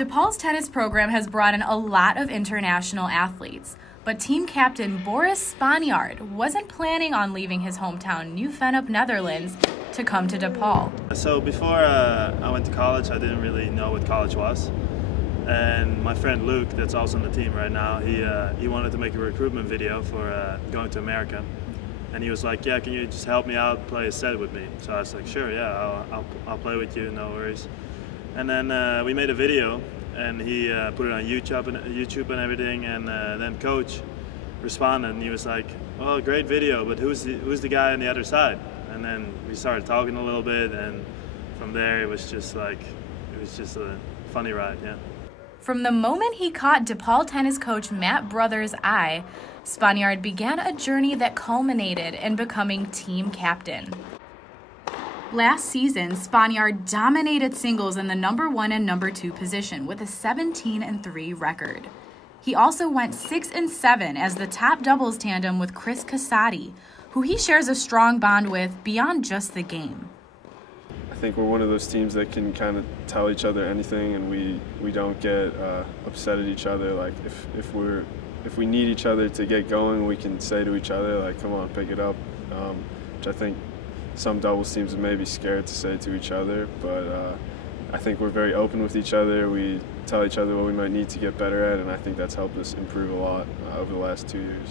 DePaul's tennis program has brought in a lot of international athletes, but team captain Boris Spanjaard wasn't planning on leaving his hometown Nieuw-Vennep, Netherlands, to come to DePaul. So before I went to college, I didn't really know what college was. And my friend Luke, that's also on the team right now, he wanted to make a recruitment video for going to America. And he was like, yeah, can you just help me out, play a set with me? So I was like, sure, yeah, I'll play with you, no worries. And then we made a video, and he put it on YouTube and everything. And then coach responded, and he was like, "Well, great video, but who's the guy on the other side?" And then we started talking a little bit, and from there it was just a funny ride, yeah. From the moment he caught DePaul tennis coach Matt Brothers' eye, Spanjaard began a journey that culminated in becoming team captain. Last season, Spanjaard dominated singles in the number 1 and number 2 position with a 17-3 record. He also went 6-7 as the top doubles tandem with Chris Casati, who he shares a strong bond with beyond just the game. I think we're one of those teams that can kind of tell each other anything, and we don't get upset at each other. Like if we need each other to get going, we can say to each other, like, come on, pick it up, which I think some doubles teams may be scared to say to each other, but I think we're very open with each other. We tell each other what we might need to get better at, and I think that's helped us improve a lot over the last 2 years.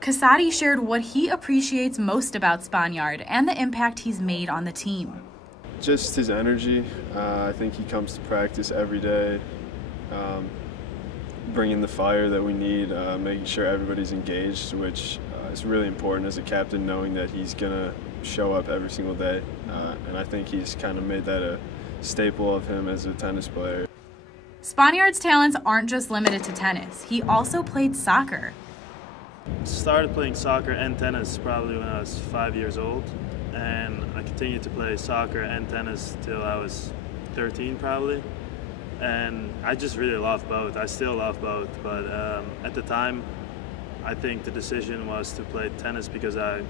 Casati shared what he appreciates most about Spanjaard and the impact he's made on the team. Just his energy. I think he comes to practice every day, bringing the fire that we need, making sure everybody's engaged, which is really important as a captain, knowing that he's going to show up every single day. And I think he's kind of made that a staple of him as a tennis player. Spanjaard's talents aren't just limited to tennis. He also played soccer. Started playing soccer and tennis probably when I was 5 years old, and I continued to play soccer and tennis till I was 13 probably. And I just really love both. I still love both, but at the time I think the decision was to play tennis because I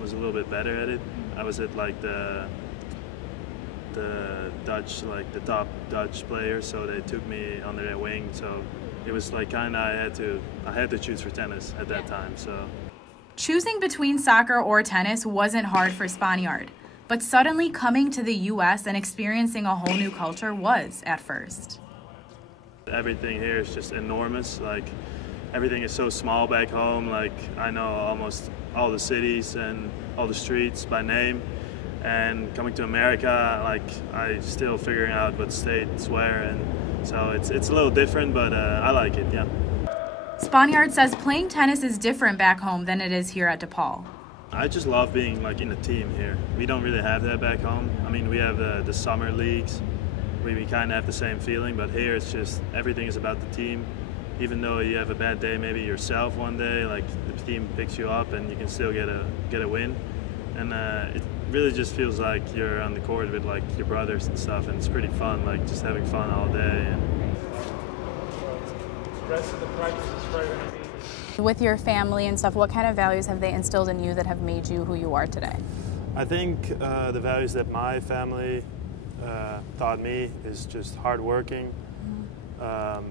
was a little bit better at it. I was at like the Dutch, like the top Dutch players, so they took me under their wing. So it was like kind of I had to choose for tennis at that time. So choosing between soccer or tennis wasn't hard for Spanjaard, but suddenly coming to the U.S. and experiencing a whole new culture was at first. Everything here is just enormous. Like everything is so small back home. Like I know almost all the cities and all the streets by name. And coming to America, like I still figuring out what states where, and so it's a little different, but I like it, yeah. Spanjaard says playing tennis is different back home than it is here at DePaul. I just love being like in a team here. We don't really have that back home. I mean, we have the summer leagues. We kind of have the same feeling, but here it's just everything is about the team. Even though you have a bad day, maybe yourself one day, like the team picks you up and you can still get a win. And it really just feels like you're on the court with like your brothers and stuff, and it's pretty fun, like just having fun all day. And the rest of the practice is Friday. With your family and stuff, what kind of values have they instilled in you that have made you who you are today? I think the values that my family taught me is just hardworking,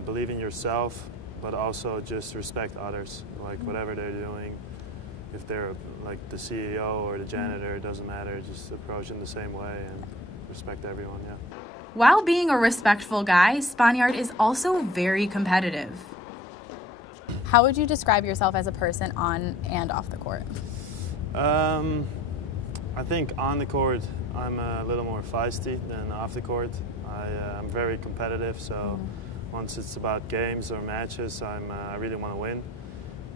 believe in yourself, but also just respect others, like whatever they're doing. If they're like the CEO or the janitor, it doesn't matter, just approach them the same way and respect everyone, yeah. While being a respectful guy, Spanjaard is also very competitive. How would you describe yourself as a person on and off the court? I think on the court, I'm a little more feisty than off the court. I'm very competitive, so once it's about games or matches, I really want to win.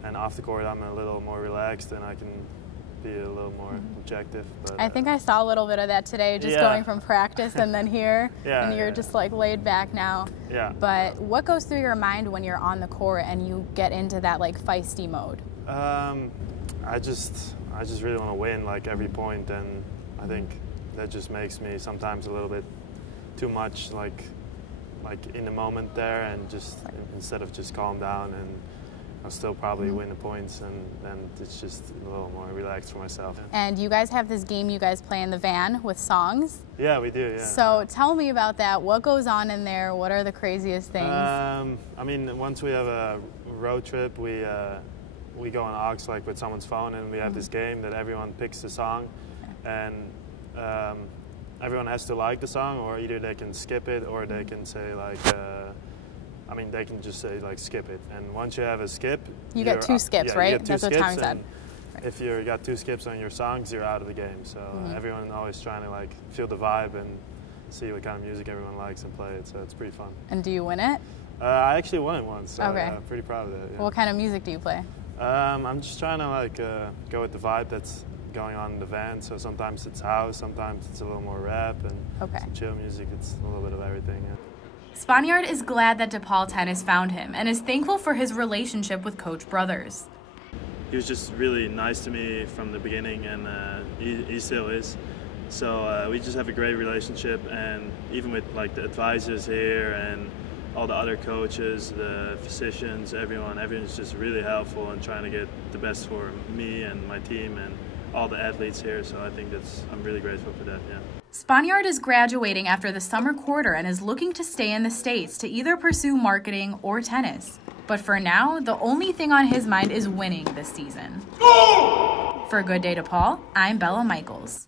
And off the court, I'm a little more relaxed and I can be a little more objective. But, I think I saw a little bit of that today, just going from practice and then here, and you're just like laid back now. Yeah. But what goes through your mind when you're on the court and you get into that like feisty mode? I just really want to win like every point, and I think that just makes me sometimes a little bit too much like in the moment there, and just instead of just calm down I'll still probably win the points, and it's just a little more relaxed for myself. And you guys have this game you guys play in the van with songs. Yeah, we do, yeah. So tell me about that. What goes on in there? What are the craziest things? I mean, once we have a road trip, we go on aux like with someone's phone, and we have this game that everyone picks a song, and everyone has to like the song, or either they can skip it, or they can say like, I mean, they can just say like skip it. And once you have a skip, you get 2 skips, right? You get 2 That's skips, what Tommy said. Right. If you got 2 skips on your songs, you're out of the game. So everyone always trying to like feel the vibe and see what kind of music everyone likes and play it. So it's pretty fun. And do you win it? I actually won it once. So okay. I'm pretty proud of that. Yeah. What kind of music do you play? I'm just trying to like go with the vibe that's going on in the van. So sometimes it's house, sometimes it's a little more rap, and some chill music. It's a little bit of everything. Yeah. Spanjaard is glad that DePaul Tennis found him and is thankful for his relationship with Coach Brothers. He was just really nice to me from the beginning, and he still is. So we just have a great relationship, and even with like the advisors here and all the other coaches, the physicians, everyone's just really helpful and trying to get the best for me and my team and all the athletes here. So I think I'm really grateful for that. Yeah. Spanjaard is graduating after the summer quarter and is looking to stay in the States to either pursue marketing or tennis. But for now, the only thing on his mind is winning this season. For Good Day DePaul, I'm Bella Michaels.